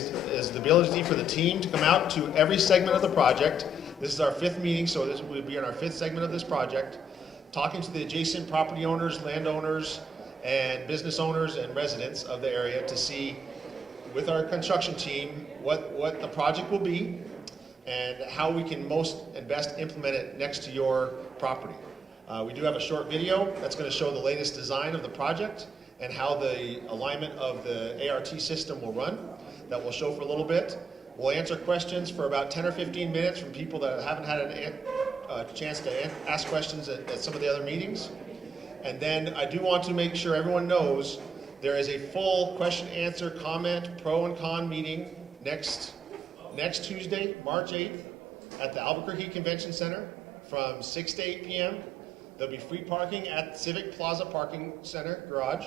is the ability for the team to come out to every segment of the project. This is our 5th meeting, so this will be in our 5th segment of this project, talking to the adjacent property owners, landowners, and business owners and residents of the area to see, with our construction team, what the project will be and how we can most and best implement it next to your property. We do have a short video that's going to show the latest design of the project and how the alignment of the ART system will run. That we'll show for a little bit. We'll answer questions for about 10 or 15 minutes from people that haven't had a chance to ask questions at some of the other meetings. And then I do want to make sure everyone knows there is a full question, answer, comment, pro and con meeting next Tuesday, March 8th at the Albuquerque Convention Center from 6 to 8 p.m. There'll be free parking at Civic Plaza Parking Center garage.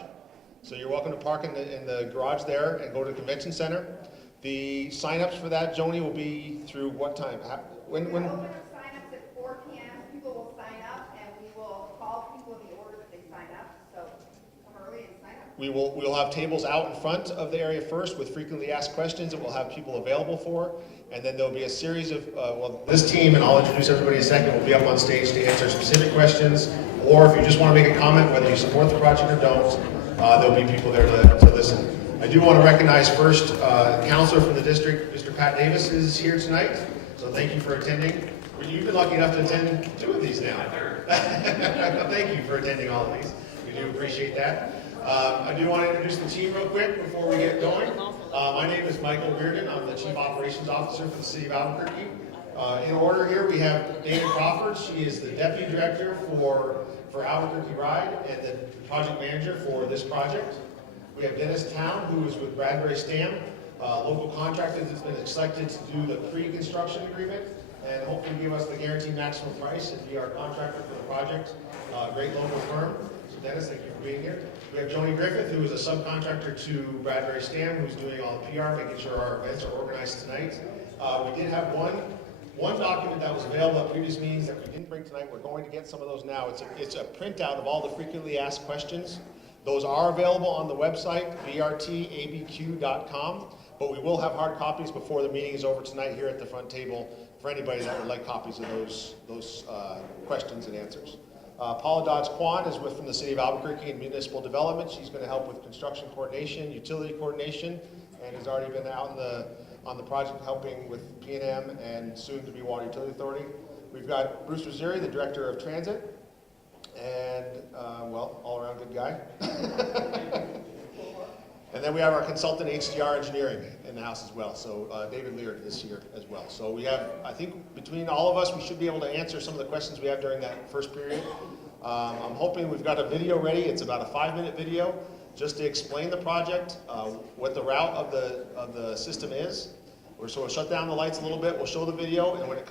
So you're welcome to park in the garage there and go to the convention center. The sign-ups for that, Joni, will be through what time? When? We open our sign-ups at 4 p.m. People will sign up, and we will call people in the order that they sign up. So come early and sign up. We'll have tables out in front of the area first with frequently asked questions that we'll have people available for. And then there'll be a series of, this team, and I'll introduce everybody in a second, will be up on stage to answer specific questions. Or if you just want to make a comment, whether you support the project or don't, there'll be people there to listen. I do want to recognize first, Councilor from the district, Mr. Pat Davis is here tonight. So thank you for attending. You've been lucky enough to attend 2 of these now. Thank you for attending all of these. We do appreciate that. I do want to introduce the team real quick before we get going. My name is Michael Bearden. I'm the Chief Operations Officer for the City of Albuquerque. In order here, we have Dana Crawford. She is the Deputy Director for Albuquerque Ride and the Project Manager for this project. We have Dennis Town, who is with Bradbury Stam, local contractor that's been selected to do the pre-construction agreement and hopefully give us the guaranteed maximum price and be our contractor for the project. Great local firm. So Dennis, thank you for being here. We have Joni Griffith, who is a subcontractor to Bradbury Stam, who's doing all the PR, making sure our events are organized tonight. We did have one document that was available at previous meetings that we didn't bring tonight. We're going to get some of those now. It's a printout of all the frequently asked questions. Those are available on the website, brtabq.com, but we will have hard copies before the meeting is over tonight here at the front table for anybody that would like copies of those questions and answers. Paula Dodds-Kwan is from the City of Albuquerque and Municipal Development. She's going to help with construction coordination, utility coordination, and has already been out on the project helping with P&M and soon to be Water Utility Authority. We've got Bruce Rosieri, the Director of Transit, and all-around good guy. And then we have our consultant HDR Engineering in the house as well. So David Leard is here as well. So we have, I think between all of us, we should be able to answer some of the questions we have during that first period. I'm hoping we've got a video ready. It's about a 5-minute video just to explain the project, what the route of the system is. So we'll shut down the lights a little bit, we'll show the video, and when we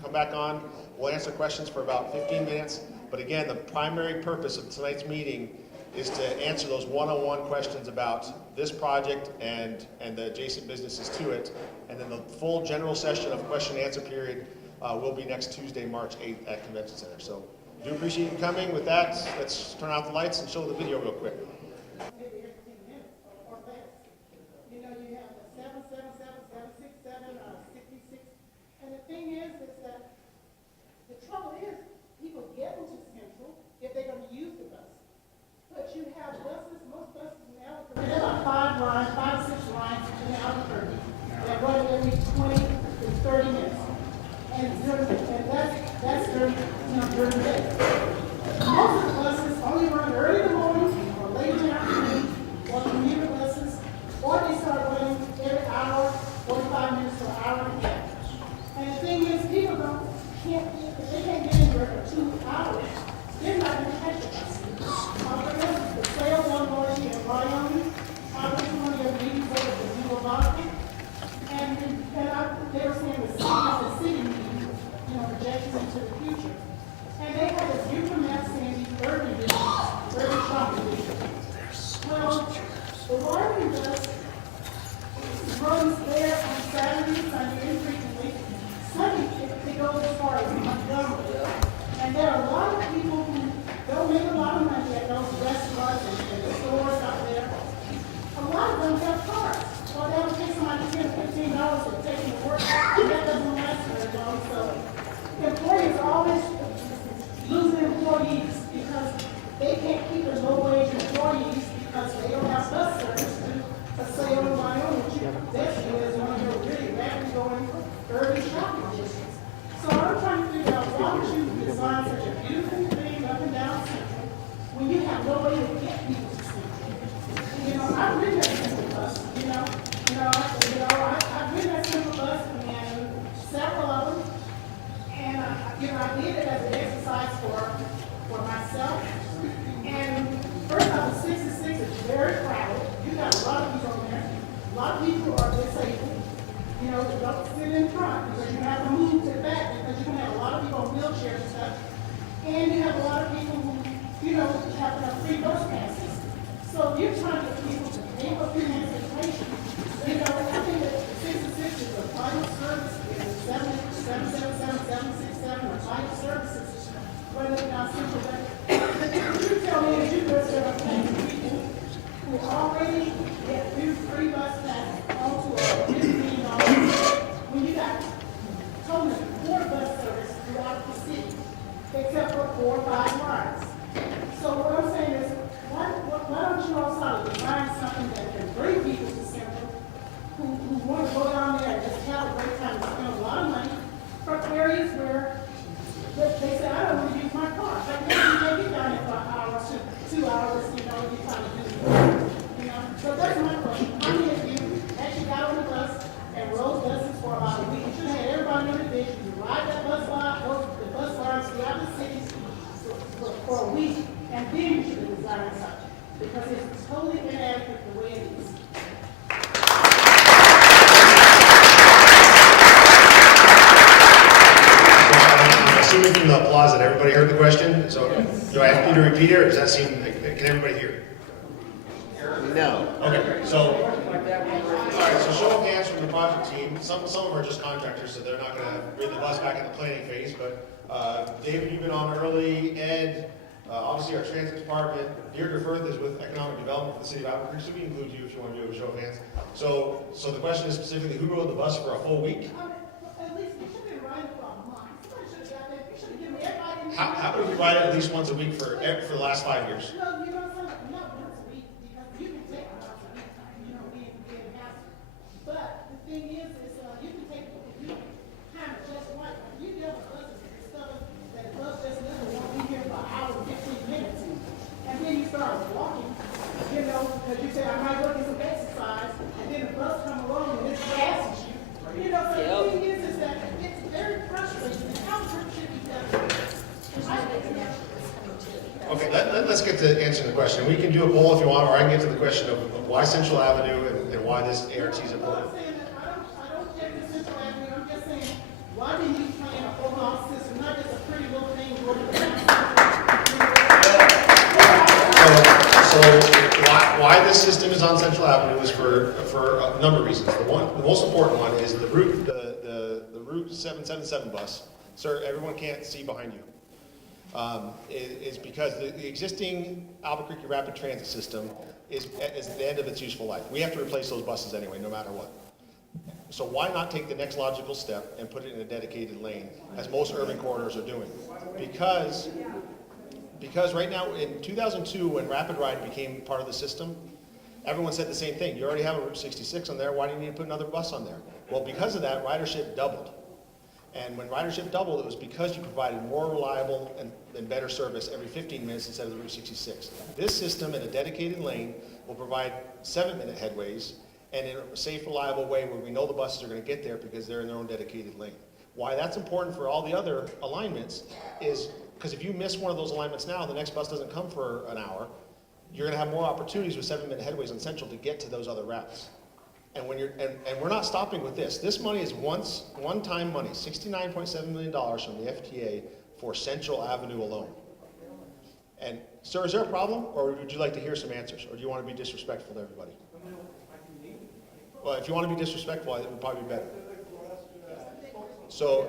come back on, we'll answer questions for about 15 minutes. But again, the primary purpose of tonight's meeting is to answer those one-on-one questions about this project and the adjacent businesses to it. And then the full general session of question and answer period will be next Tuesday, March 8th at Convention Center. So I do appreciate you coming. With that, let's turn out the lights and show the video real quick. You know, you have the 777, 767, 66. And the thing is that the trouble is people get into Central if they're going to use the bus. But you have buses, most buses in Albuquerque, there are 5 lines, 5, 6 lines in Albuquerque that run every 20 to 30 minutes. And that's during the day. Most of the buses only run early in the morning or late in the afternoon, or commuter buses, or they start running every hour, 45 minutes to an hour and a half. And the thing is, people if they can't get anywhere for 2 hours, they're not going to catch a bus. The sale one morning in Wyoming, I was in one of their meetings over at the Zero Vodka, and they were saying the city meeting, projections into the future. And they had this Euclid saying urban shopping district. Well, the Wyoming bus runs there on Saturday, Sunday, infrequently. Sunday, it goes as far as Montgomery. And there are a lot of people who don't make a lot of money at those restaurants and the stores out there. A lot of them have cars, or they'll take I've ridden that Central bus, I've ridden that Central bus and several of them. And, I did it as an exercise for myself. And first off, the 66 is very crowded. You got a lot of people on there. A lot of people are disabled. Don't sit in front because you have to move to the back because you can have a lot of people on wheelchairs and stuff. And you have a lot of people who, have free bus passes. So you're trying to get people to pay for transportation. I think that 66 is a vital service. It's 777, or vital services. Whether it's not simple, but you tell me that you go to a people who already get free bus passes onto a $50 million when you got totally 4 bus service throughout the city, except for 4 or 5 rides. So what I'm saying is, why don't you all start design something that can bring people to Central who want to go down there and just have a great time and spend a lot of money from areas where they say, I don't want to use my car. I can take it down there for an hour to 2 hours, you're trying to do it. So that's my question. How many of you actually got on the bus and rode buses for about a week? You should have had everybody in the division. You ride that bus line, go to the bus lines throughout the city for a week, and then you should have designed something. Because it's totally inadequate the way it is. Assuming from the applause that everybody heard the question, so do I have you to repeat it, or does that seem, can everybody hear? No. Okay, so, all right, so show of hands from the project team. Some of them are just contractors, so they're not gonna bring the bus back in the planning phase, but David, you've been on early, Ed, obviously our transit department, Deirdre Firth is with economic development for the city of Albuquerque, so we include you if you want to do a show of hands. So the question is specifically, who rode the bus for a full week? At least we should have been riding for a month. Somebody should have got that. You should have given everybody. How would you ride it at least once a week for the last 5 years? No, not once a week, because you can take it once a week, being hassle. But the thing is you can take, if you kind of just right, if you get on the buses and discover that the bus just won't be here for an hour and 15 minutes, and then you start walking, because you say, I might go get some exercise, and then the bus come along and it passes you. So the thing is that it's very frustrating, and how should be done? Okay, let's get to answering the question. We can do a poll if you want, or I can get to the question of why Central Avenue and why this ART is important. I'm saying that I don't check the Central Avenue. I'm just saying, why do you plan a overall system, not just a pretty little thing going around? So why this system is on Central Avenue is for a number of reasons. The most important one is the route 777 bus. Sir, everyone can't see behind you. Is because the existing Albuquerque rapid transit system is at the end of its useful life. We have to replace those buses anyway, no matter what. So why not take the next logical step and put it in a dedicated lane, as most urban corridors are doing? Because right now, in 2002, when Rapid Ride became part of the system, everyone said the same thing. You already have a Route 66 on there, why do you need to put another bus on there? Well, because of that, ridership doubled. And when ridership doubled, it was because you provided more reliable and better service every 15 minutes instead of the Route 66. This system in a dedicated lane will provide 7-minute headways and in a safe, reliable way where we know the buses are going to get there because they're in their own dedicated lane. Why that's important for all the other alignments is because if you miss one of those alignments now, the next bus doesn't come for an hour, you're going to have more opportunities with 7-minute headways on Central to get to those other routes. And when and we're not stopping with this. This money is one-time money, $69.7 million from the FTA for Central Avenue alone. And sir, is there a problem, or would you like to hear some answers, or do you want to be disrespectful to everybody? Well, if you want to be disrespectful, it would probably be better. So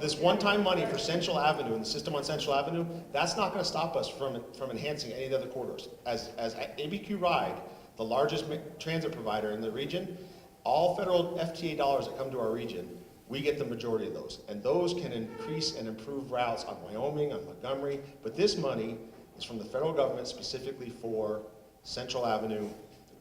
this one-time money for Central Avenue and the system on Central Avenue, that's not going to stop us from enhancing any of the other corridors. As ABQ Ride, the largest transit provider in the region, all federal FTA dollars that come to our region, we get the majority of those. And those can increase and improve routes on Wyoming, on Montgomery, but this money is from the federal government specifically for Central Avenue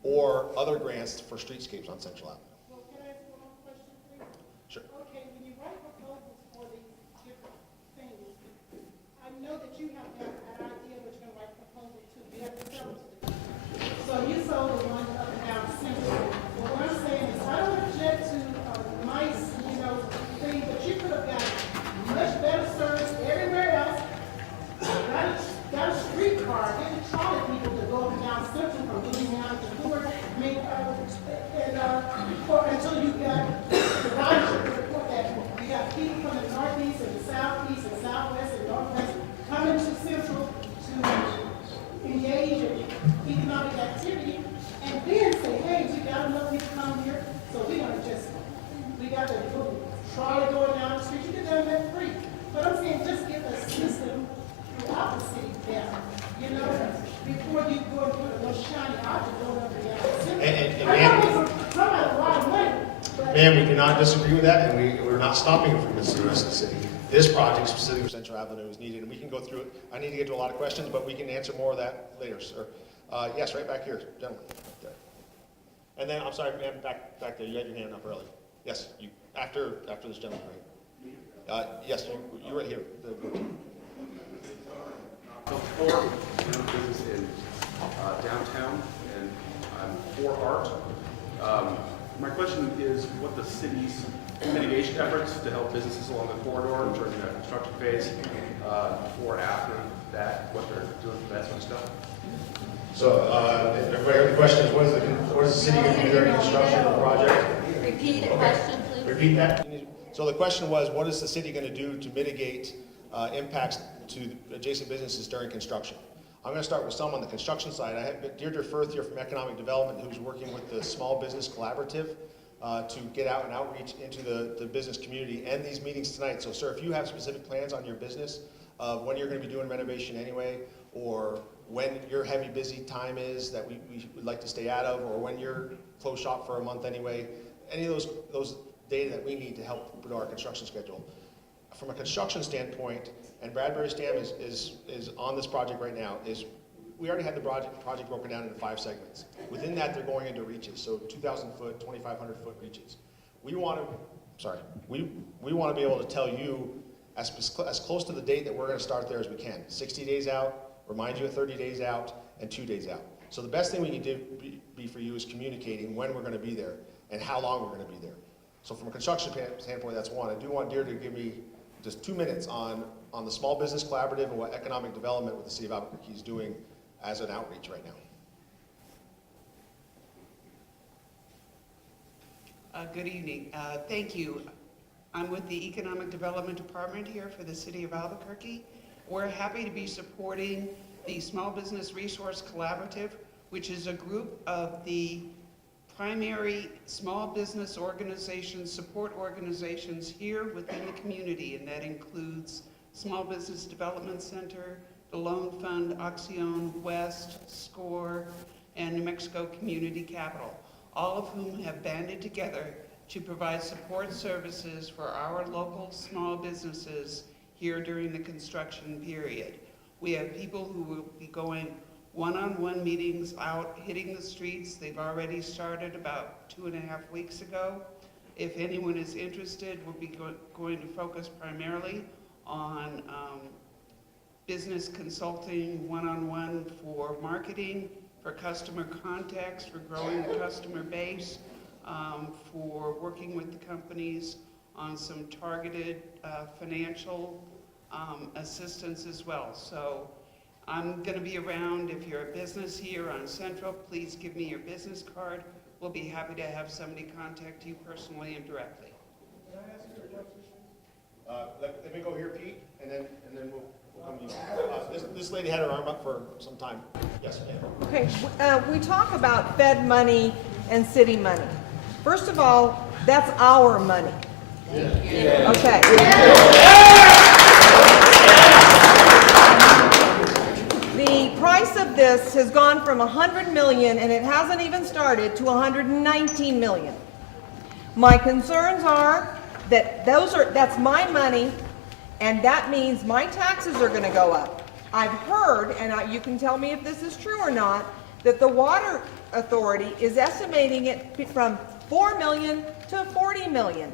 or other grants for streetscapes on Central Avenue. Well, can I ask one more question, please? Sure. Okay, when you write proposals for these different things, I know that you have to have an idea what you're going to write a proposal to. You have to tell us. So you sold the one Ma'am, we cannot disagree with that, and we're not stopping it from the rest of the city. This project specifically for Central Avenue is needed, and we can go through it. I need to get to a lot of questions, but we can answer more of that later, sir. Yes, right back here, gentlemen. There. And then, I'm sorry, ma'am, back there, you had your hand up early. Yes, you, after this gentleman, right? Yes, you right here. I'm for doing business in downtown, and I'm for art. My question is what the city's mitigation efforts to help businesses along the corridor during the construction phase, before, after that, what they're doing for that sort of stuff. So, everybody heard the question, what is the city going to do during construction of the project? Repeat the question, please. Repeat that. So the question was, what is the city going to do to mitigate impacts to adjacent businesses during construction? I'm going to start with some on the construction side. I have Deirdre Firth here from Economic Development, who's working with the Small Business Collaborative to get out and outreach into the business community and these meetings tonight. So, sir, if you have specific plans on your business, when you're going to be doing renovation anyway, or when your heavy busy time is that we would like to stay out of, or when you're closed shop for a month anyway, any of those data that we need to help with our construction schedule. From a construction standpoint, and Bradbury's Dam is on this project right now, is we already had the project broken down into 5 segments. Within that, they're going into reaches, so 2,000 foot, 2,500 foot reaches. We want to be able to tell you as close to the date that we're going to start there as we can. 60 days out, remind you of 30 days out, and 2 days out. So the best thing we can do be for you is communicating when we're going to be there and how long we're going to be there. So from a construction standpoint, that's one. I do want Deirdre to give me just 2 minutes on the Small Business Collaborative and what economic development with the City of Albuquerque is doing as an outreach right now. Good evening. Thank you. I'm with the Economic Development Department here for the City of Albuquerque. We're happy to be supporting the Small Business Resource Collaborative, which is a group of the primary small business organizations, support organizations here within the community, and that includes Small Business Development Center, the Loan Fund, Acción West, SCORE, and New Mexico Community Capital, all of whom have banded together to provide support services for our local small businesses here during the construction period. We have people who will be going one-on-one meetings out, hitting the streets. They've already started about 2.5 weeks ago. If anyone is interested, we'll be going to focus primarily on business consulting one-on-one for marketing, for customer contacts, for growing the customer base, for working with the companies on some targeted financial assistance as well. So I'm going to be around. If you're a business here on Central, please give me your business card. We'll be happy to have somebody contact you personally and directly. Can I ask you a question? Let me go here, Pete, and then we'll come to you. This lady had her arm up for some time. Yes, ma'am. Okay, we talk about Fed money and city money. First of all, that's our money. Yeah. Okay. The price of this has gone from $100 million, and it hasn't even started, to $119 million. My concerns are that that's my money, and that means my taxes are going to go up. I've heard, and you can tell me if this is true or not, that the Water Authority is estimating it from $4 million to $40 million.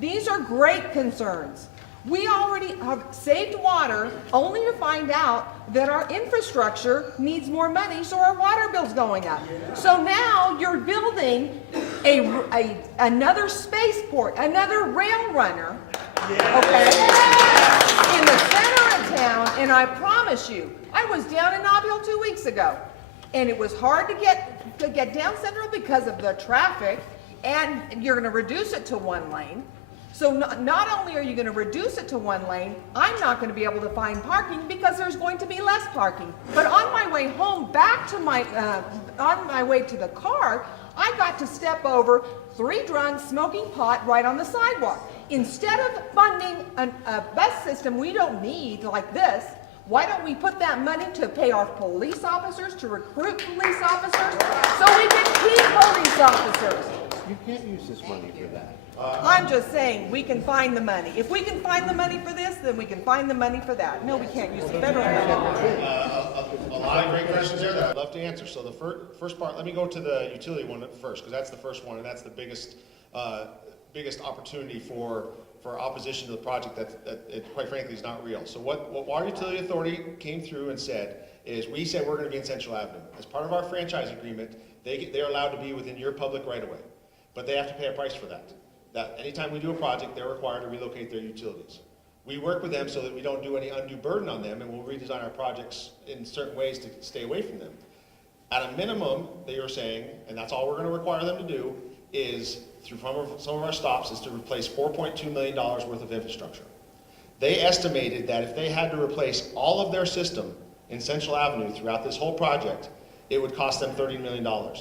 These are great concerns. We already have saved water only to find out that our infrastructure needs more money, so our water bill's going up. So now you're building another spaceport, another rail runner, okay, in the center of town, and I promise you, I was down in Nob 2 weeks ago, and it was hard to get down Central because of the traffic, and you're going to reduce it to 1 lane. So not only are you going to reduce it to 1 lane, I'm not going to be able to find parking because there's going to be less parking. But on my way home, back to on my way to the car, I got to step over 3 drunks smoking pot right on the sidewalk. Instead of funding a bus system we don't need like this, why don't we put that money to pay our police officers, to recruit police officers, so we can keep police officers? You can't use this money for that. I'm just saying, we can find the money. If we can find the money for this, then we can find the money for that. No, we can't use the federal money. A lot of great questions there that I'd love to answer. So the first part, let me go to the utility one first, because that's the first one, and that's the biggest opportunity for opposition to the project that it, quite frankly, is not real. So what Water Utility Authority came through and said is, we said we're going to be in Central Avenue. As part of our franchise agreement, they're allowed to be within your public right-of-way, but they have to pay a price for that. That anytime we do a project, they're required to relocate their utilities. We work with them so that we don't do any undue burden on them, and we'll redesign our projects in certain ways to stay away from them. At a minimum, they are saying, and that's all we're going to require them to do, is through some of our stops, is to replace $4.2 million worth of infrastructure. They estimated that if they had to replace all of their system in Central Avenue throughout this whole project, it would cost them $30 million.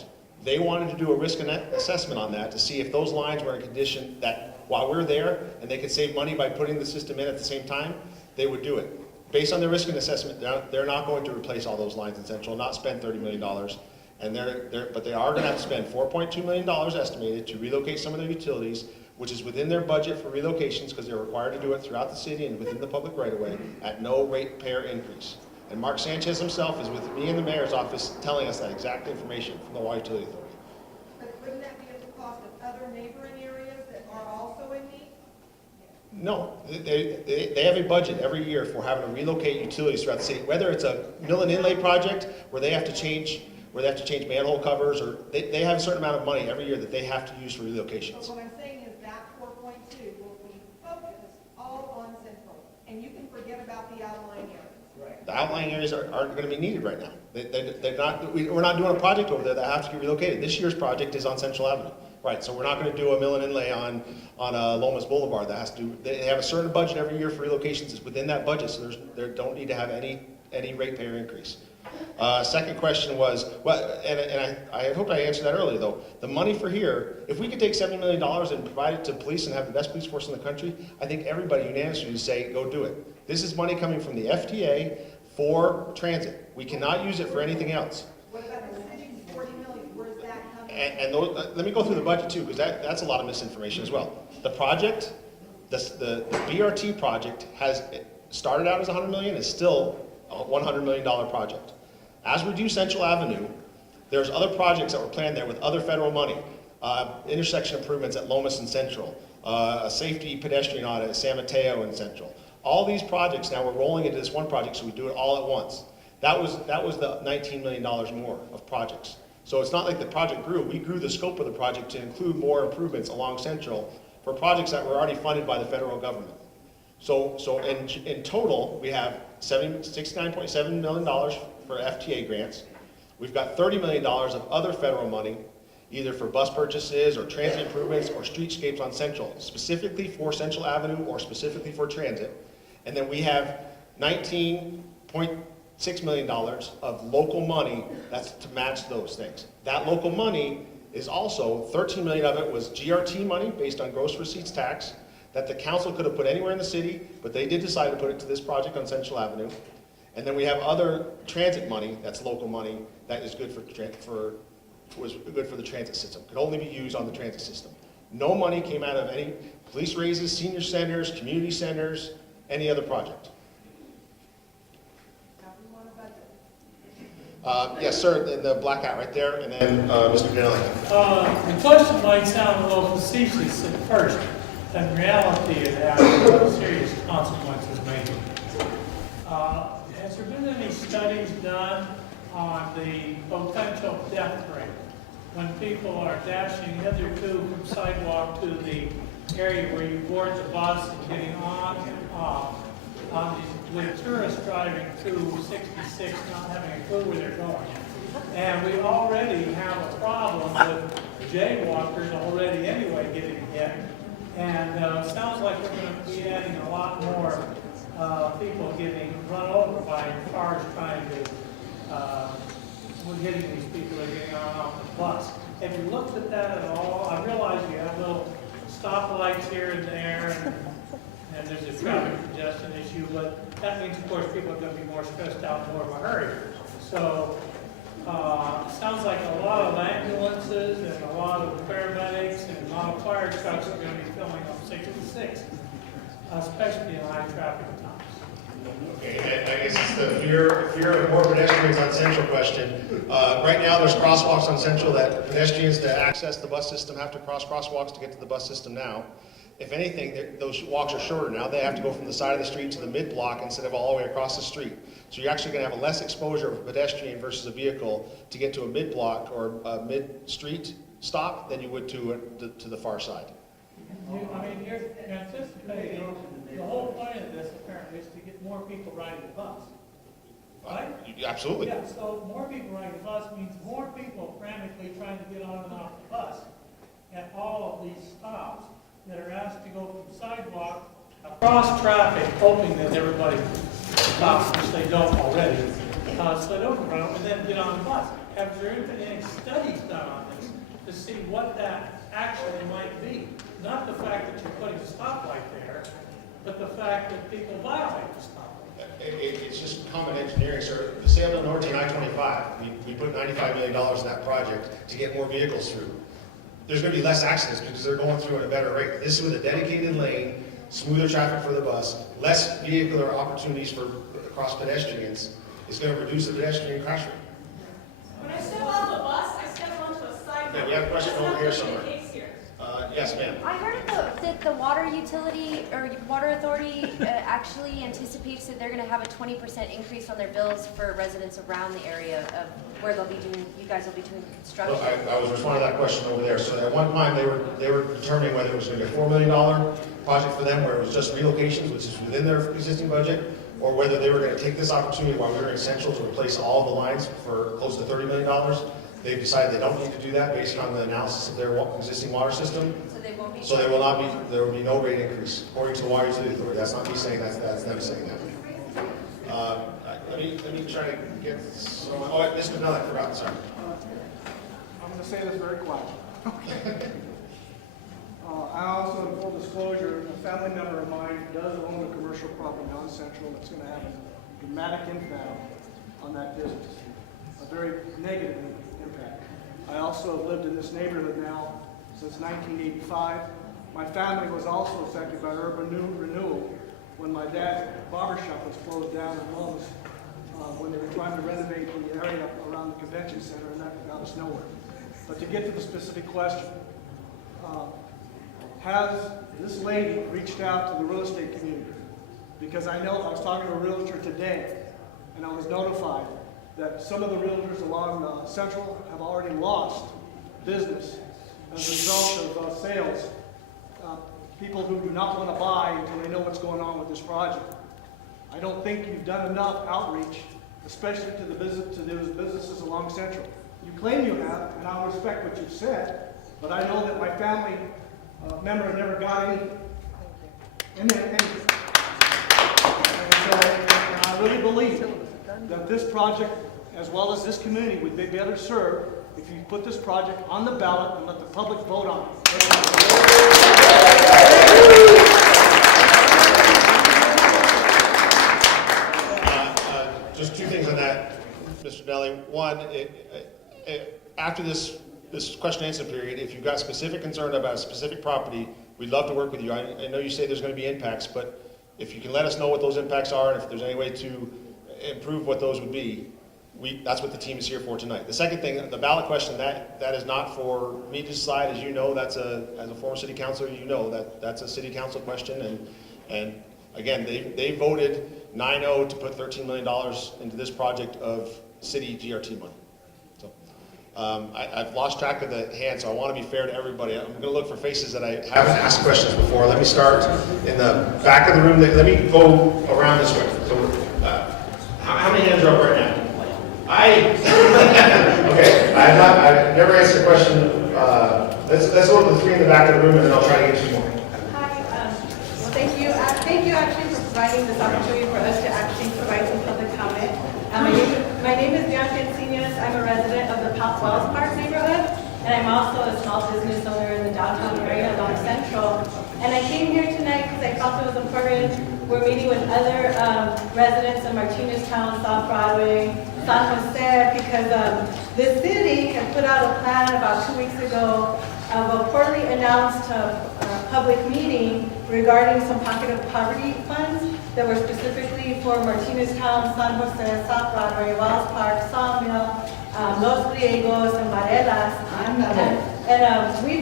They wanted to do a risk assessment on that to see if those lines were in a condition that while we're there and they could save money by putting the system in at the same time, they would do it. Based on their risk assessment, they're not going to replace all those lines in Central, not spend $30 million. But they are going to have to spend $4.2 million estimated to relocate some of their utilities, which is within their budget for relocations because they're required to do it throughout the city and within the public right-of-way at no ratepayer increase. And Mark Sanchez himself is with me in the mayor's office telling us that exact information from the Water Utility Authority. But wouldn't that be at the cost of other neighboring areas that are also in need? No, they have a budget every year for having to relocate utilities throughout the city, whether it's a mill and inlay project where they have to change manhole covers, or they have a certain amount of money every year that they have to use for relocations. But what I'm saying is that 4.2 will be focused all on Central, and you can forget about the outlying areas. The outlying areas aren't going to be needed right now. They're not. We're not doing a project over there that has to get relocated. This year's project is on Central Avenue, right? So we're not going to do a mill and inlay on Lomas Boulevard. That has to. They have a certain budget every year for relocations. It's within that budget, so they don't need to have any ratepayer increase. Second question was, well, and I hope I answered that earlier though. The money for here, if we could take $70 million and provide it to police and have the best police force in the country, I think everybody unanimously would say, go do it. This is money coming from the FTA for transit. We cannot use it for anything else. What about the city's 40 million? Where's that coming from? And those, let me go through the budget too, because that's a lot of misinformation as well. The project, the BRT project has started out as $100 million, is still a $100 million project. As we do Central Avenue, there's other projects that were planned there with other federal money. Intersection improvements at Lomas and Central, a safety pedestrian audit at San Mateo and Central. All these projects now we're rolling into this one project, so we do it all at once. That was the $19 million more of projects. So it's not like the project grew. We grew the scope of the project to include more improvements along Central for projects that were already funded by the federal government. So in total, we have $69.7 million for FTA grants. We've got $30 million of other federal money, either for bus purchases or transit improvements or streetscapes on Central, specifically for Central Avenue or specifically for transit. And then we have $19.6 million of local money that's to match those things. That local money is also, $13 million of it was GRT money based on gross receipts tax that the council could have put anywhere in the city, but they did decide to put it to this project on Central Avenue. And then we have other transit money, that's local money, that is good was good for the transit system, could only be used on the transit system. No money came out of any police raises, senior centers, community centers, any other project. Yes, sir, the black hat right there, and then Mr. Vanelli. The question might sound a little facetious at first, but in reality it has serious consequences maybe. Has there been any studies done on the potential death rate when people are dashing hitherto from sidewalk to the area where you board the bus and getting on and off, with tourists driving through 66 not having a clue where they're going? And we already have a problem with jaywalkers already anyway getting hit. And it sounds like we're going to be adding a lot more people getting run over by cars trying to, we're hitting these people that are getting on and off the bus. Have you looked at that at all? I realize you have little stoplights here and there, and there's a traffic congestion issue, but that means, of course, people are going to be more stressed out, more of a hurry. So, it sounds like a lot of ambulance ambulances and a lot of paramedics and a lot of fire trucks are gonna be filling up 66, especially in high traffic times. Okay, and I guess it's the fear of more pedestrians on Central question. Right now, there's crosswalks on Central that pedestrians to access the bus system have to cross crosswalks to get to the bus system now. If anything, those walks are shorter now. They have to go from the side of the street to the mid-block instead of all the way across the street. So you're actually going to have a less exposure of a pedestrian versus a vehicle to get to a mid-block or a mid-street stop than you would to the far side. You're anticipating, the whole point of this apparently is to get more people riding the bus, right? Absolutely. Yeah, so more people riding the bus means more people frantically trying to get on and off the bus at all of these stops that are asked to go from sidewalk across traffic, hoping that everybody stops, which they don't already, so they don't run and then get on the bus. Have there been any studies done on this to see what that actually might be? Not the fact that you're putting a stoplight there, but the fact that people violate the stoplight. It's just common engineering, sir. The Salem Norte and I-25, we put $95 million in that project to get more vehicles through. There's going to be less accidents because they're going through at a better rate. This is with a dedicated lane, smoother traffic for the bus, less vehicular opportunities for cross pedestrians. It's going to reduce the pedestrian crash rate. When I step off the bus, I step onto a sidewalk. Yeah, we have a question That's over not here really somewhere. the case here. Yes, ma'am. I heard that the water utility or water authority actually anticipates that they're going to have a 20% increase on their bills for residents around the area of where they'll be doing, you guys will be doing construction. Look, I was responding to that question over there. So at one time, they were determining whether it was going to be a $4 million project for them, where it was just relocations, which is within their existing budget, or whether they were going to take this opportunity while we were in Central to replace all the lines for close to $30 million. They've decided they don't need to do that based on the analysis of their existing water system. So they won't be. So there will be no rate increase, according to the Water Utility Authority. That's not me saying that, that's them saying that. Let me try to get some, no, I forgot, sorry. I'm going to say this very quietly. I also, in full disclosure, a family member of mine does own a commercial property on Central that's going to have a dramatic impact on that business, a very negative impact. I also have lived in this neighborhood now since 1985. My family was also affected by urban renewal when my dad's barbershop was closed down in Lowe's when they were trying to renovate the area around the convention center, and that got us nowhere. But to get to the specific question, has this lady reached out to the real estate community? Because I know I was talking to a realtor today, and I was notified that some of the realtors along Central have already lost business as a result of sales. People who do not want to buy until they know what's going on with this project. I don't think you've done enough outreach, especially to those businesses along Central. You claim you have, and I'll respect what you've said, but I know that my family member never got anything. And I really believe that this project, as well as this community, would be better served if you put this project on the ballot and let the public vote on it. Just two things on that, Mr. Nelly. One, after this question and answer period, if you've got specific concern about a specific property, we'd love to work with you. I know you say there's going to be impacts, but if you can let us know what those impacts are and if there's any way to improve what those would be, that's what the team is here for tonight. The second thing, the ballot question, that is not for me to decide. As you know, as a former city councilor, you know that's a city council question. And again, they voted 9-0 to put $13 million into this project of city GRT money. So I've lost track of the hand, so I want to be fair to everybody. I'm going to look for faces that I haven't asked questions before. Let me start in the back of the room. Let me go around this way. So how many hands are up right now? Okay, I've never answered a question. Let's go to the three in the back of the room, and then I'll try to get you more. Hi, well, thank you. Thank you actually for providing this opportunity for us to actually provide some public comment. My name is Bianca Encinas. I'm a resident of the Wells Park neighborhood, and I'm also a small business owner in the downtown area along Central. And I came here tonight because I felt it was important. We're meeting with other residents of Martinez Town, South Broadway, San Jose, because the city had put out a plan about 2 weeks ago of a poorly announced public meeting regarding some pocket of poverty funds that were specifically for Martinez Town, San Jose, South Broadway, Wells Park, Sawmill, Los Griegos, and Varelas.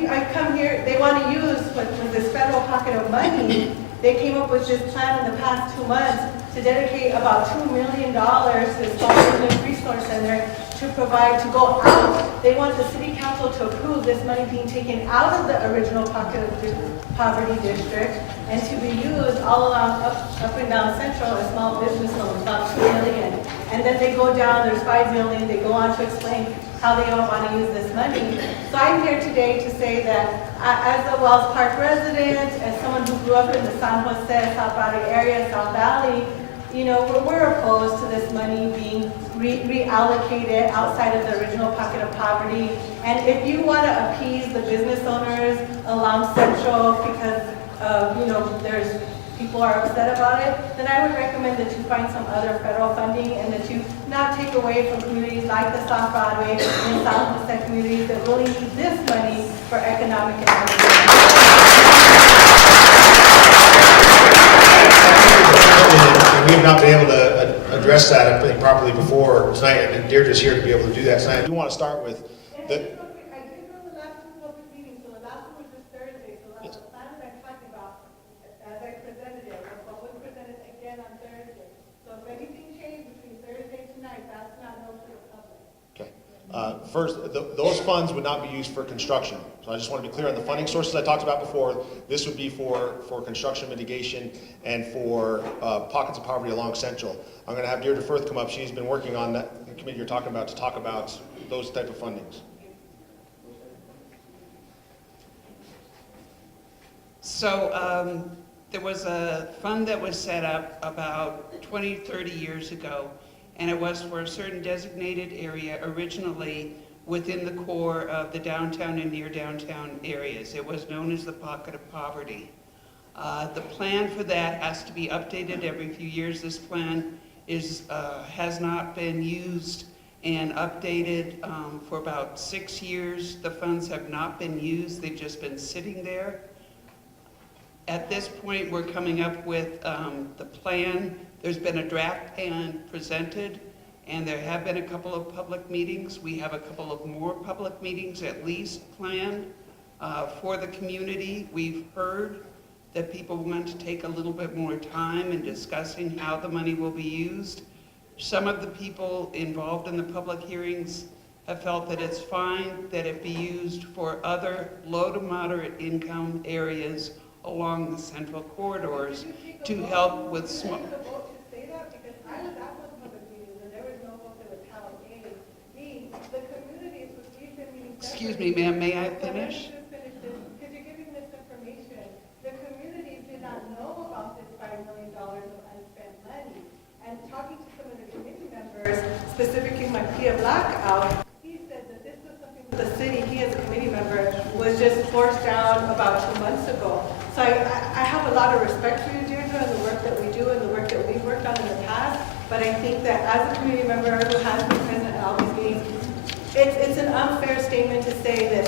I come here, they want to use with this federal pocket of money. They came up with this plan in the past 2 months to dedicate about $2 million to the Small Business Resource Center to provide, to go out. They want the city council to approve this money being taken out of the original pocket of poverty district and to be used all along up and down Central as small business loans, about $2 million. And then they go down, there's $5 million, they go on to explain how they don't want to use this money. So I'm here today to say that as a Wells Park resident, as someone who grew up in the San Jose, South Broadway area, South Valley, you know, we're opposed to this money being reallocated outside of the original pocket of poverty. And if you want to appease the business owners along Central because, you know, people are upset about it, then I would recommend that you find some other federal funding and that you not take away from communities like the South Broadway and South Jose communities that really need this money for economic and We have not been able to address that, I think, properly before tonight, and Deirdre's here to be able to do that tonight. I do want to start with the... I did know the last two public meetings, so the last one was this Thursday, so Yes. the plan that I'm talking about, as I presented it, was what was presented again on Thursday. So if anything changed between Thursday and tonight, that's not known to the public. Okay. First, those funds would not be used for construction. So I just want to be clear on the funding sources I talked about before. This would be for construction mitigation and for pockets of poverty along Central. I'm going to have Deirdre Firth come up. She's been working on that, the committee you're talking about, to talk about those type of fundings. So there was a fund that was set up about 20, 30 years ago, and it was for a certain designated area originally within the core of the downtown and near downtown areas. It was known as the pocket of poverty. The plan for that has to be updated every few years. This plan has not been used and updated for about 6 years. The funds have not been used, they've just been sitting there. At this point, we're coming up with the plan. There's been a draft plan presented, and there have been a couple of public meetings. We have a couple of more public meetings at least planned for the community. We've heard that people want to take a little bit more time in discussing how the money will be used. Some of the people involved in the public hearings have felt that it's fine that it be used for other low to moderate income areas along the central corridors to help with small. The vote to say that, because I was at those public meetings and there was no vote that was held. The communities, which we've been meeting. Excuse me, ma'am, may I finish? Because you're giving this information. The communities did not know about this $5 million of unspent money. And talking to some of the committee members, specifically my Pia Blackout, he said that this was something that the city, he as a committee member, was just forced down about 2 months ago. So I have a lot of respect for you, Deirdre, and the work that we do and the work that we've worked on in the past. But I think that as a community member who has been present at all these meetings, it's an unfair statement to say that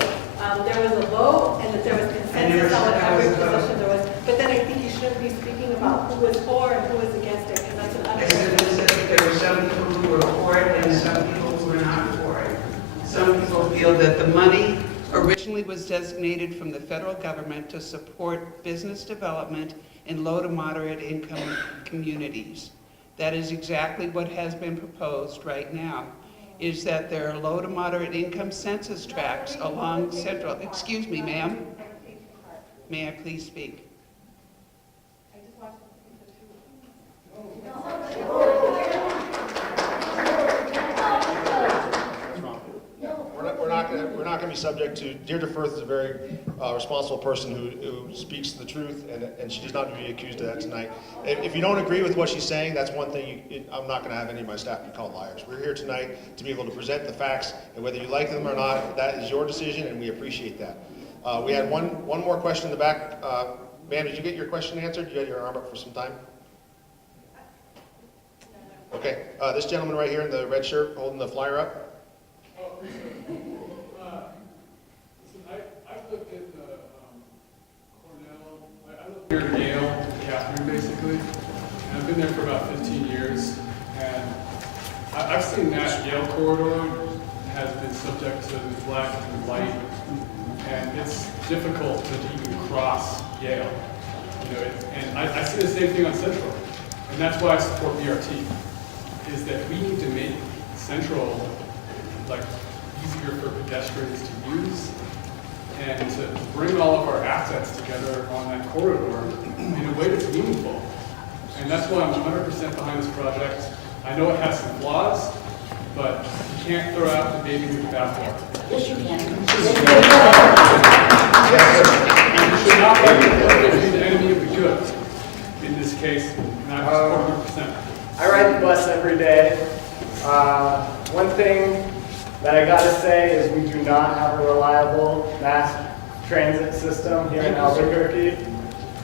there was a vote and that there was consensus on whatever position there was. But then I think you shouldn't be speaking about who was for and who was against it, because that's an unfair statement. There were some people who were for it and some people who were not for it. Some people feel that the money originally was designated from the federal government to support business development in low to moderate income communities. That is exactly what has been proposed right now, is that there are low to moderate income census tracts along Central. Excuse me, ma'am. May I please speak? I just wanted to speak the truth. We're not going to be subject to. Deirdre Firth is a very responsible person who speaks the truth, and she does not be accused of that tonight. If you don't agree with what she's saying, that's one thing. I'm not going to have any of my staff be called liars. We're here tonight to be able to present the facts, and whether you like them or not, that is your decision, and we appreciate that. We had one more question in the back. Ma'am, did you get your question answered? You had your arm up for some time. Okay, this gentleman right here in the red shirt holding the flyer up. I've looked at the Cornell, I looked at Yale, Catherine basically, and I've been there for about 15 years, and I've seen that Yale corridor has been subject to neglect and blight, and it's difficult to even cross Yale. You know, and I see the same thing on Central, and that's why I support BRT, is that we need to make Central like easier for pedestrians to use, and to bring all of our assets together on that corridor in a way that's meaningful. And that's why I'm 100% behind this project. I know it has some flaws, but you can't throw out the baby with the bathwater. Yes, you can. And you should not let the perfect be the enemy of the good in this case, and I support 100%. I ride the bus every day. One thing that I gotta say is we do not have a reliable mass transit system here in Albuquerque.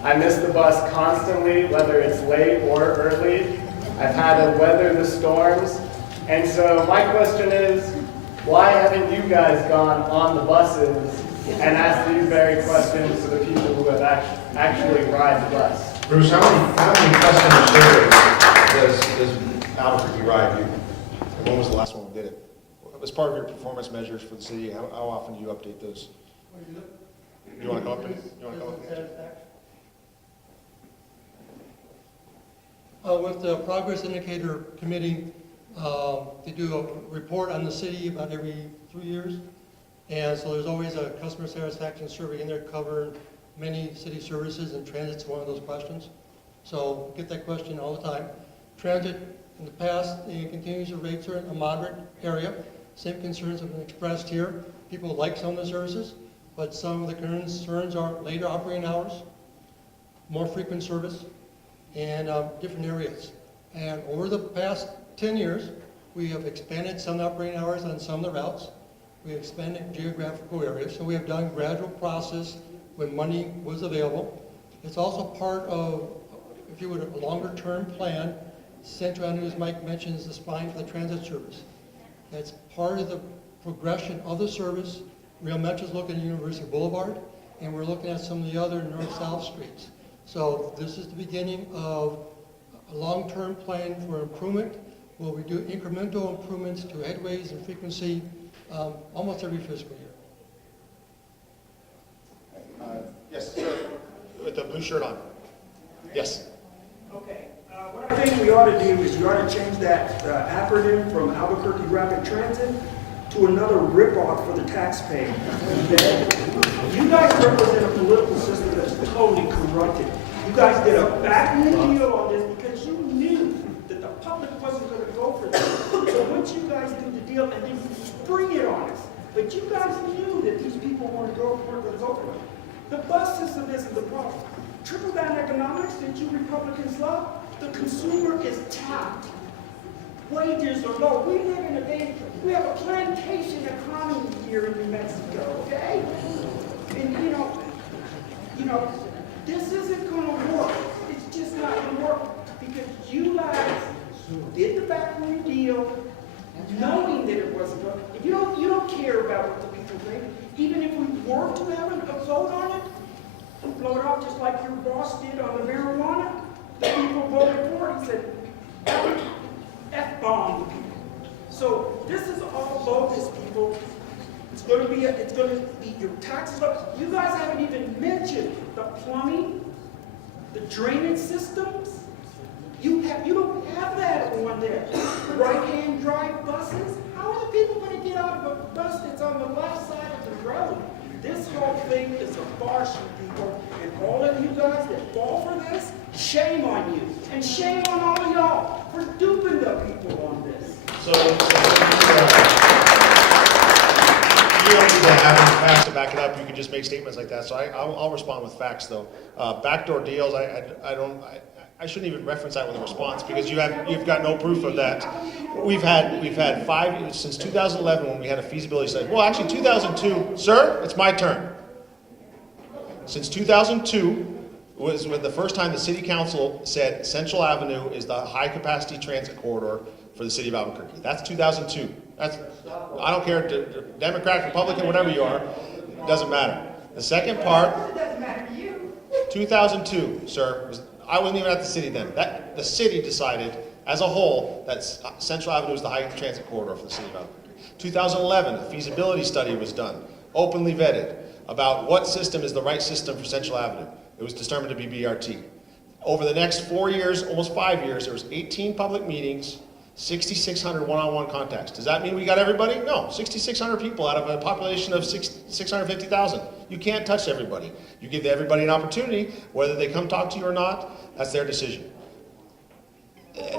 I miss the bus constantly, whether it's late or early. I've had to weather the storms. And so my question is, why haven't you guys gone on the buses and asked these very questions to the people who have actually ride the bus? Bruce, how many customer surveys does Albuquerque ride you? And when was the last one we did it? As part of your performance measures for the city, how often do you update those? You want to come up and with the Progress Indicator Committee, they do a report on the city about every 3 years. And so there's always a customer satisfaction survey in there covering many city services, and transit's one of those questions. So get that question all the time. Transit in the past continues to rate in a moderate area. Same concerns have been expressed here. People like some of the services, but some of the concerns are later operating hours, more frequent service, and different areas. And over the past 10 years, we have expanded some operating hours on some of the routes. We have expanded geographical areas, so we have done gradual process when money was available. It's also part of, if you would, a longer-term plan. Central Avenue, as Mike mentioned, is the spine for the transit service. That's part of the progression of the service. Real Metro's looking at University Boulevard, and we're looking at some of the other north-south streets. So this is the beginning of a long-term plan for improvement, where we do incremental improvements to headways and frequency almost every fiscal year. Yes, sir. With the blue shirt on. Yes. Okay. What I think we ought to do is we ought to change that acronym from Albuquerque Rapid Transit to another ripoff for the taxpayer. Okay? You guys represent a political system that's totally corrupted. You guys did a backroom deal on this because you knew that the public wasn't going to go for this. So once you guys do the deal, and then you spring it on us. But you guys knew that these people weren't going to go for it. The bus system isn't the problem. Trickle-down economics that you Republicans love, the consumer is tapped. Wages are low. We live in a day, we have a plantation economy here in New Mexico, okay? And you know, this isn't gonna work. It's just not gonna work because you guys did the backroom deal knowing that it wasn't going. If you don't care about what the people think, even if we were to have a vote on it, blow it off just like your boss did on the marijuana. The people voted for it. He said, F-bomb the people. So this is all bogus, people. It's going to be your taxes. You guys haven't even mentioned the plumbing, the drainage systems. You don't have that on there. Right-hand drive buses. How are the people going to get out of a bus that's on the left side of the road? This whole thing is a farce, you people, and all of you guys that fall for this, shame on you, and shame on all of y'all for duping the people on this. So you don't need to have any facts to back it up. You can just make statements like that. So I'll respond with facts, though. Backdoor deals, I shouldn't even reference that with a response because you've got no proof of that. We've had five since 2011 when we had a feasibility study. Well, actually 2002, sir, it's my turn. Since 2002, was when the first time the city council said Central Avenue is the high-capacity transit corridor for the city of Albuquerque. That's 2002. That's, I don't care, Democrat, Republican, whatever you are, it doesn't matter. The second part, 2002, sir, I wasn't even at the city then. The city decided as a whole that Central Avenue is the high transit corridor for the city of Albuquerque. 2011, a feasibility study was done, openly vetted, about what system is the right system for Central Avenue. It was determined to be BRT. Over the next 4 years, almost 5 years, there was 18 public meetings, 6,600 one-on-one contacts. Does that mean we got everybody? No, 6,600 people out of a population of 650,000. You can't touch everybody. You give everybody an opportunity, whether they come talk to you or not, that's their decision.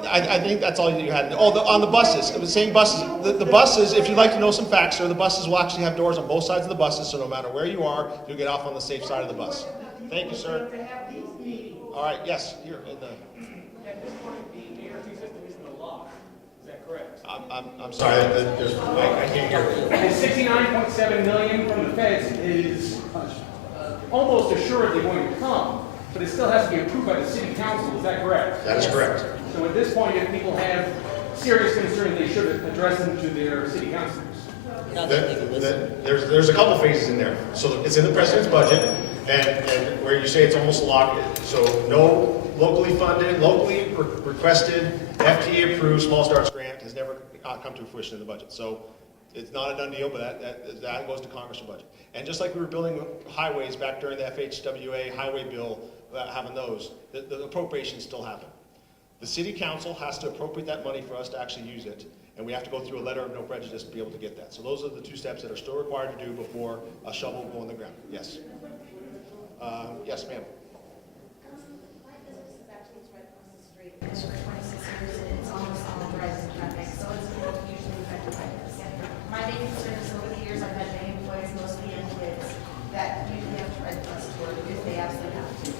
I think that's all you had. Oh, on the buses, it was saying buses. The buses, if you'd like to know some facts, the buses will actually have doors on both sides of the buses, so no matter where you are, you'll get off on the safe side of the bus. Thank you, sir. All right, yes, here in the. At this point, the BRT system is no longer. Is that correct? I'm sorry, I can't hear you. The $69.7 million from the feds is almost assuredly going to come, but it still has to be approved by the city council. Is that correct? That is correct. So at this point, if people have serious concerns, they should address them to their city councilors. There's a couple phases in there. So it's in the president's budget, and where you say it's almost locked. So no locally funded, locally requested, FTA approved small starts grant has never come to fruition in the budget. So it's not a done deal, but that goes to Congress for budget. And just like we were building highways back during the FHWA highway bill, having those, the appropriations still happen. The city council has to appropriate that money for us to actually use it, and we have to go through a letter of no prejudice to be able to get that. So those are the two steps that are still required to do before a shovel will go in the ground. Yes. Yes, ma'am. My business is actually right across the street. It's for 26 years and it's almost on the driving traffic, so it's usually affected by this. My main concern is over the years I've had many employees, mostly young kids, that usually have to ride the bus to work if they absolutely have to.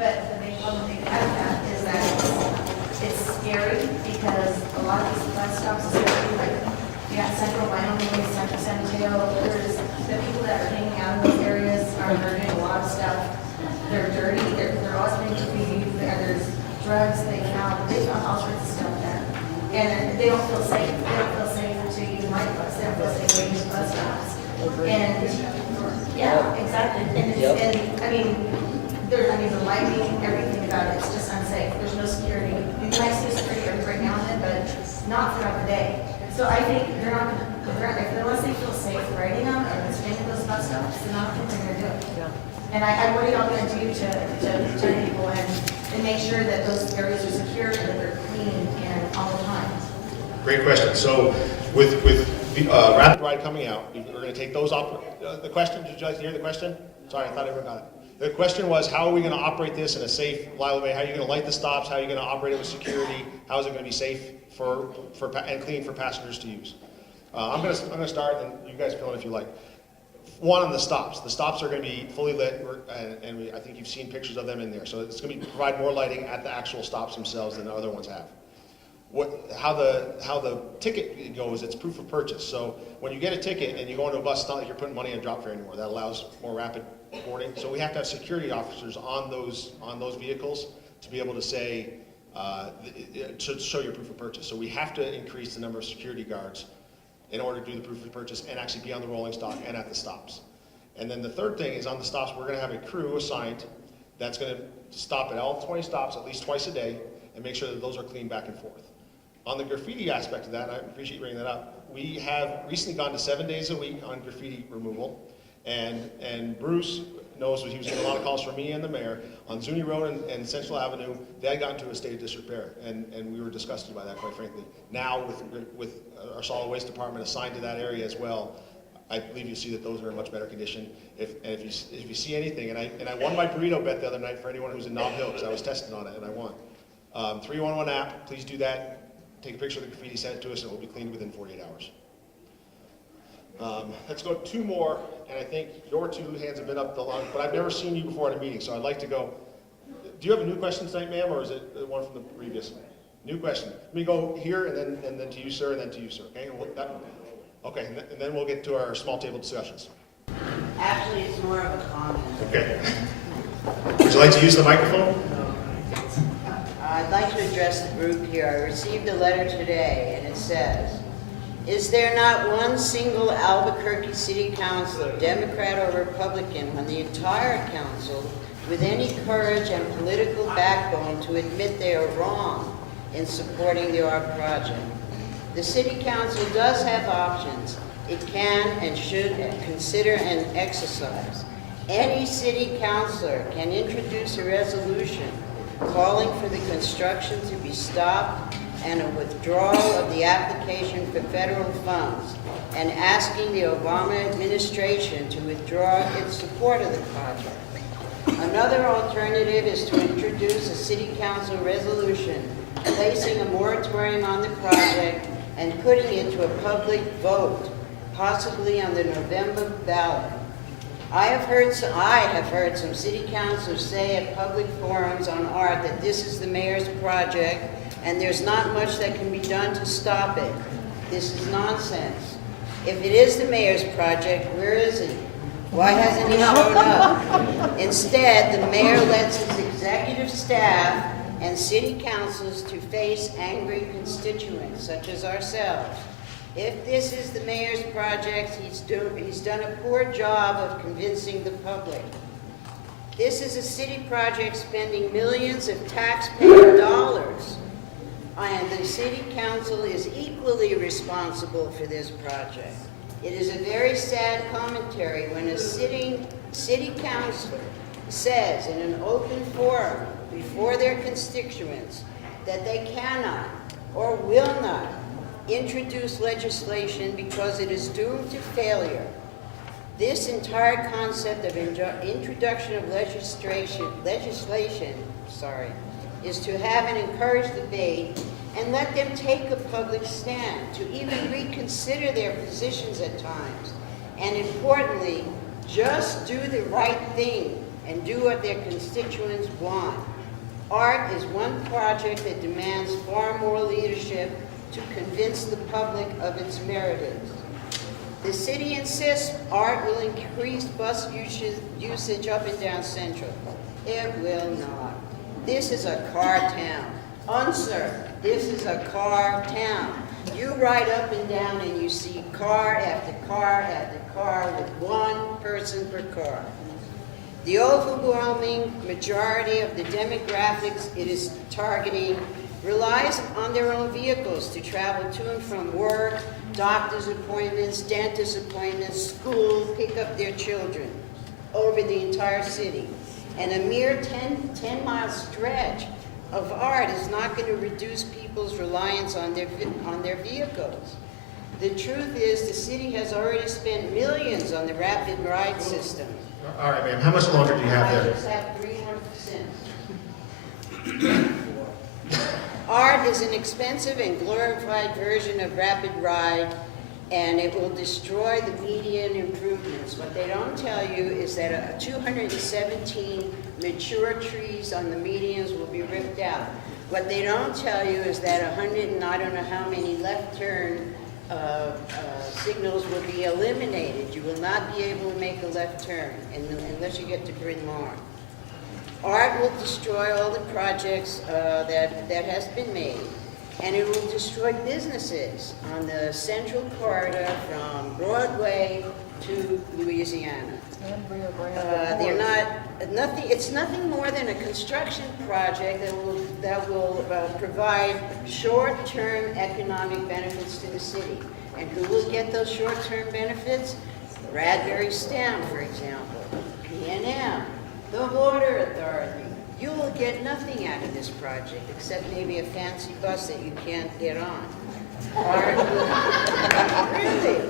But the main problem they have with that is that it's scary because a lot of these bus stops, especially like you got Central Wyoming, Central San Mateo, there's the people that are hanging out in those areas are doing a lot of stuff. They're dirty, they're always being confused, there's drugs, they found all sorts of stuff there. And they don't feel safe. They don't feel safe to even ride the bus. They don't feel safe to use bus stops. And yeah, exactly. And it's, and I mean, the lighting, everything about it, it's just unsafe. There's no security. You might see security every now and then, but not throughout the day. So I think they're not going to, unless they feel safe riding them or staying in those bus stops, then I don't think they're going to do it. Yeah. And what are y'all going to do to people and make sure that those areas are secure and that they're clean and all the time? Great question. So with Rapid Ride coming out, we're going to take those off. The question, did you guys hear the question? Sorry, I thought everyone got it. The question was, how are we going to operate this in a safe, reliable way? How are you going to light the stops? How are you going to operate it with security? How is it going to be safe and clean for passengers to use? I'm going to start, and you guys fill in if you like. One on the stops. The stops are going to be fully lit, and I think you've seen pictures of them in there. So it's going to provide more lighting at the actual stops themselves than the other ones have. How the ticket goes, it's proof of purchase. So when you get a ticket and you go into a bus, it's not like you're putting money in a drop fare anymore. That allows more rapid boarding. So we have to have security officers on those vehicles to be able to say, to show your proof of purchase. So we have to increase the number of security guards in order to do the proof of purchase and actually be on the rolling stock and at the stops. And then the third thing is on the stops, we're going to have a crew assigned that's going to stop at all 20 stops at least twice a day and make sure that those are clean back and forth. On the graffiti aspect of that, and I appreciate you bringing that up, we have recently gone to 7 days a week on graffiti removal, and Bruce knows he was getting a lot of calls from me and the mayor on Zuni Road and Central Avenue. They had gotten to a state of disrepair, and we were disgusted by that, quite frankly. Now, with our solid waste department assigned to that area as well, I believe you see that those are in much better condition. If you see anything, and I won my burrito bet the other night for anyone who's in Nob Hill because I was tested on it and I won. 311 app, please do that. Take a picture of the graffiti, send it to us, and it will be cleaned within 48 hours. Let's go two more, and I think your two hands have been up the long, but I've never seen you before at a meeting, so I'd like to go. Do you have a new question tonight, ma'am, or is it one from the previous? New question. Let me go here, and then to you, sir, and then to you, sir. Okay. Okay, and then we'll get to our small table discussions. Actually, it's more of a comment. Okay. Would you like to use the microphone? I'd like to address the group here. I received a letter today, and it says, is there not one single Albuquerque City Councilor, Democrat or Republican, on the entire council with any courage and political backbone to admit they are wrong in supporting the ARC project? The City Council does have options it can and should consider and exercise. Any city councilor can introduce a resolution calling for the construction to be stopped and a withdrawal of the application for federal funds, and asking the Obama administration to withdraw its support of the project. Another alternative is to introduce a city council resolution placing a moratorium on the project and putting it to a public vote, possibly on the November ballot. I have heard some city councilors say at public forums on ART that this is the mayor's project and there's not much that can be done to stop it. This is nonsense. If it is the mayor's project, where is he? Why hasn't he shown up? Instead, the mayor lets his executive staff and city councils to face angry constituents such as ourselves. If this is the mayor's project, he's done a poor job of convincing the public. This is a city project spending millions of taxpayer dollars, and the city council is equally responsible for this project. It is a very sad commentary when a sitting city councilor says in an open forum before their constituents that they cannot or will not introduce legislation because it is doomed to failure. This entire concept of introduction of legislation is to have an encouraged debate and let them take a public stand, to even reconsider their positions at times, and importantly, just do the right thing and do what their constituents want. ART is one project that demands far more leadership to convince the public of its merits. The city insists ART will increase bus usage up and down Central. It will not. This is a car town. Sir, this is a car town. You ride up and down and you see car after car after car with one person per car. The overwhelming majority of the demographics it is targeting relies on their own vehicles to travel to and from work, doctor's appointments, dentist appointments, school, pick up their children over the entire city. And a mere 10-mile stretch of ART is not going to reduce people's reliance on their vehicles. The truth is the city has already spent millions on the rapid ride system. All right, ma'am, how much longer do you have I there? just have 300%. ART is an expensive and glorified version of rapid ride, and it will destroy the median improvements. What they don't tell you is that 217 mature trees on the medians will be ripped out. What they don't tell you is that 100 and I don't know how many left turn signals will be eliminated. You will not be able to make a left turn unless you get to Bryn Mawr. ART will destroy all the projects that has been made, and it will destroy businesses on the central corridor from Broadway to Louisiana. They're nothing. It's nothing more than a construction project that will provide short-term economic benefits to the city. And who will get those short-term benefits? Bradbury STEM, for example, PNM, the Water Authority. You will get nothing out of this project except maybe a fancy bus that you can't get on. Really?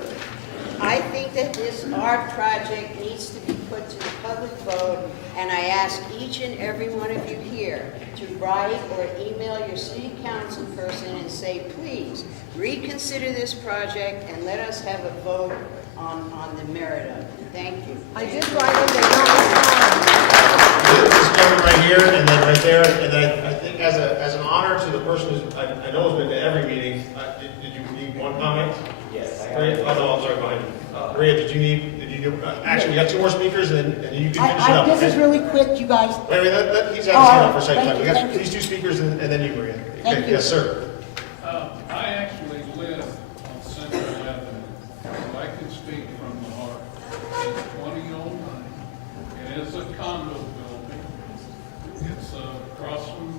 I think that this ART project needs to be put to the public vote, and I ask each and every one of you here to write or email your city council person and say, please, reconsider this project and let us have a vote on the merit of it. Thank you. I did write them, they don't respond. This gentleman right here, and then right there, and then I think as an honor to the person who's, I know has been to every meeting, did you need one comment? Yes, I Maria, oh no, I'm sorry, behind you. Maria, did you you do, actually, we got 2 more speakers, and then you can finish it up. This is okay? really quick, you guys. Wait, he's out of hand for a second thank time. you, We got thank you. these 2 speakers, and then you, Maria. Thank Okay, you. yes, sir. I actually live on Central Avenue, so I can speak from the heart. It's 2009. It is a condo building. It's across from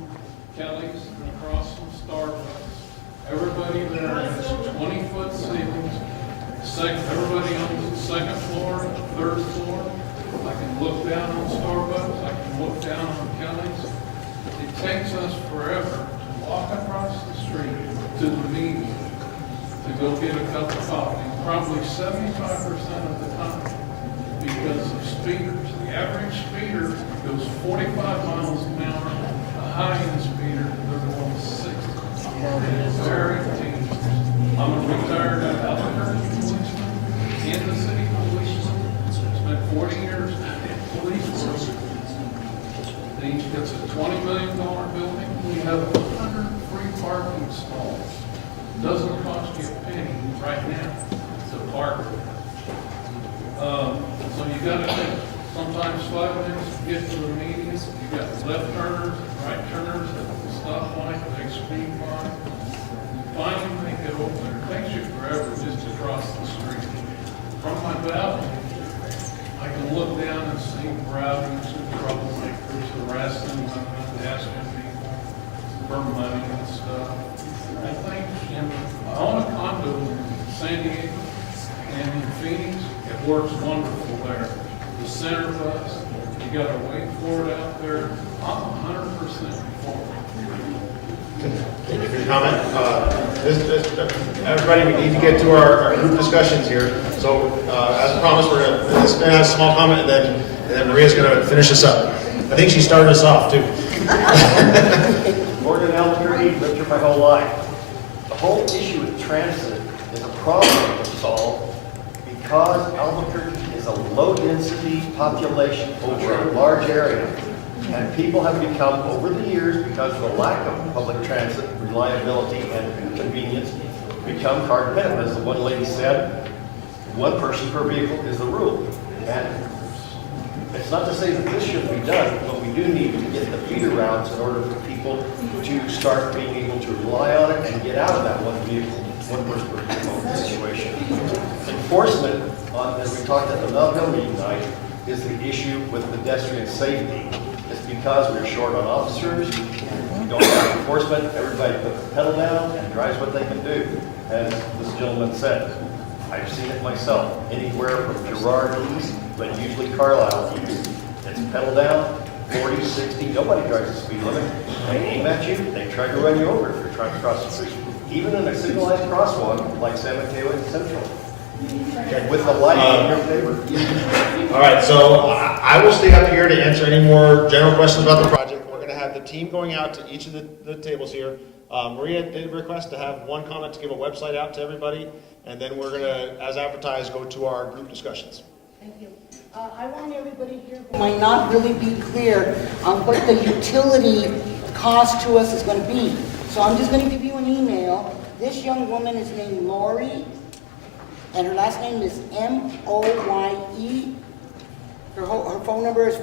Kelly's and across from Starbucks. Everybody there has 20-foot ceilings. Everybody owns the second floor, third floor. I can look down on Starbucks. I can look down on Kelly's. It takes us forever to walk across the street to the median to go get a cup of coffee, probably 75% of the time because of speeders. The average speeder goes 45 miles an hour. A high-end speeder, they're going 60. It's very dangerous. I'm a retired Albuquerque policeman, Kansas City policeman. Spent 40 years in police work. It's a $20 million building. We have 100 free parking stalls. Doesn't cost you a penny right now to park. So you gotta take sometimes 5 minutes to get to the median. You got left turners, right turners at the stoplight, they speed by. You finally make it over there. It takes you forever just to cross the street. From my balcony, I can look down and see rowdies and troublemakers harassing women, asking people for money and stuff. I think, I own a condo in San Diego and in Phoenix. It works wonderful there. The center bus, you gotta wait for it out there. I'm 100% for it. Thank you for your comment. Everybody, we need to get to our group discussions here. So, as promised, we're going to have a small comment, and then Maria's going to finish us up. I think she started us off, too. Born in Albuquerque, lived here my whole life. The whole issue with transit is a problem to solve because Albuquerque is a low-density population over a large area. And people have become, over the years, because of the lack of public transit, reliability, and convenience, become car dependent. As the one lady said, 1 person per vehicle is the rule. And it's not to say that this shouldn't be done, but we do need to get the feeder routes in order for people to start being able to rely on it and get out of that 1 vehicle, 1 person per vehicle situation. Enforcement, as we talked at the Melville meeting tonight, is the issue with pedestrian safety. It's because we're short on officers, we don't have enforcement, everybody puts the pedal down and drives what they can do. As this gentleman said, I've seen it myself, anywhere from Girard east, but usually Carlisle east. It's pedal down, 40, 60, nobody drives the speed limit. They aim at you, they try to run you over if you're trying to cross the street. Even in a signalized crosswalk like San Mateo and Central. Okay, with the light in your favor. All right, so I will stay up here to answer any more general questions about the project. We're going to have the team going out to each of the tables here. Maria did request to have 1 comment to give a website out to everybody, and then we're going to, as advertised, go to our group discussions. Thank you. I want everybody here who might not really be clear on what the utility cost to us is going to be. So I'm just going to give you an email. This young woman is named Lori, and her last name is M-O-Y-E. Her phone number is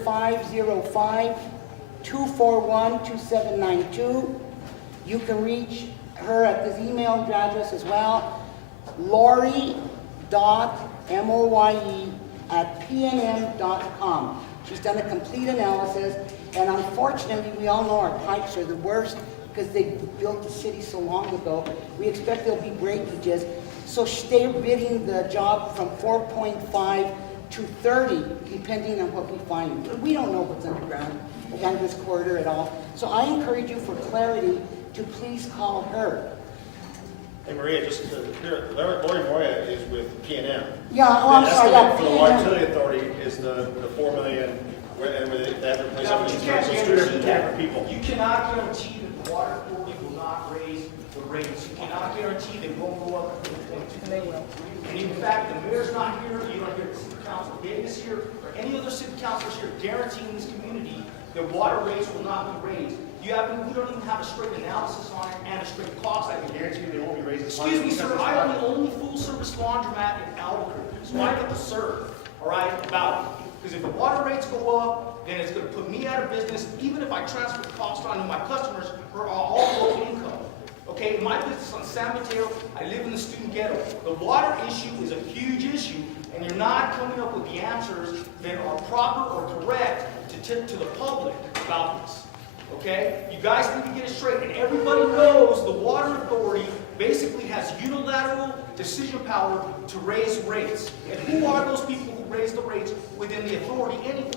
505-241-2792. You can reach her at this email address as well, lori.moye@pnm.com. She's done a complete analysis, and unfortunately, we all know our pipes are the worst because they built the city so long ago. We expect there'll be breakages. So they're bidding the job from 4.5 to 30, depending on what we find. We don't know what's underground along this corridor at all. So I encourage you for clarity to please call her. Hey Maria, just to be clear, Lori Moya is with PNM. Yeah, oh, I'm sorry, yeah, The PNM. Water Utility Authority is the $4 million, and they have to replace some of these different people. You cannot guarantee that the water authority will not raise the rates. You cannot guarantee they won't go up to 2.2. And in fact, the mayor's not here, you don't hear the city council, Davis here, or any other city councilors here guaranteeing this community that water rates will not be raised. We don't even have a straight analysis on it and a straight cost. I can guarantee you they won't be raised. Excuse me, sir, I own the only full-service laundromat in Albuquerque, so I get to serve. All all right, about it. Because if the water rates go up, then it's gonna put me out of business, even if I transfer the cost onto my customers who are all low income. Okay, in my business on San Mateo, I live in the student ghetto. The water issue is a huge issue, and you're not coming up with the answers that are proper or correct to the public about this. Okay? You guys need to get it straight. And everybody knows the water authority basically has unilateral decision power to raise rates. And who are those people who raise the rates within the authority anyway?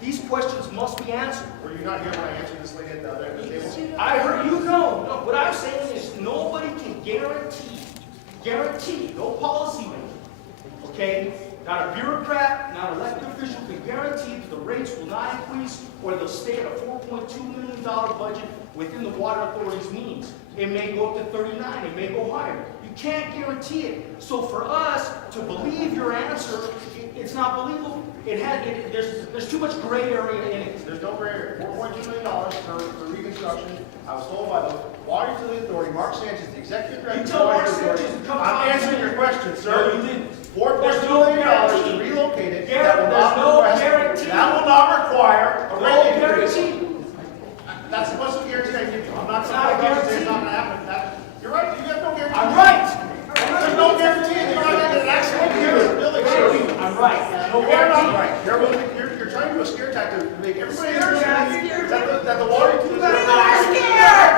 These questions must be answered. Were you not here when I answered this lady at the other end of the table? I heard you know. No, what I'm saying is nobody can guarantee, no policy maker, okay? Not a bureaucrat, not an elected official can guarantee that the rates will not increase or they'll stay at a $4.2 million budget within the water authority's means. It may go up to 39, it may go higher. You can't guarantee it. So for us to believe your answer, it's not believable. There's too much gray area in it. There's no gray area. $4.2 million for reconstruction. I was told by the Water Utility Authority, Mark Sanchez, the executive director. You tell Mark Sanchez to come I'm talk answering to your me. question, sir. No, you didn't. $4.2 million to relocate it. That will There's no guarantee. That will not require a No rate increase. guarantee. That's the most guarantee I give you. I'm not It's not a saying it's guarantee. not going to happen. You're right. You have no guarantee. I'm right. There's no guarantee that you're not going to get an actual building. I'm right. No You're not guarantee. right. You're trying to do a scare tactic to make everybody understand that the water utility. You're not scared.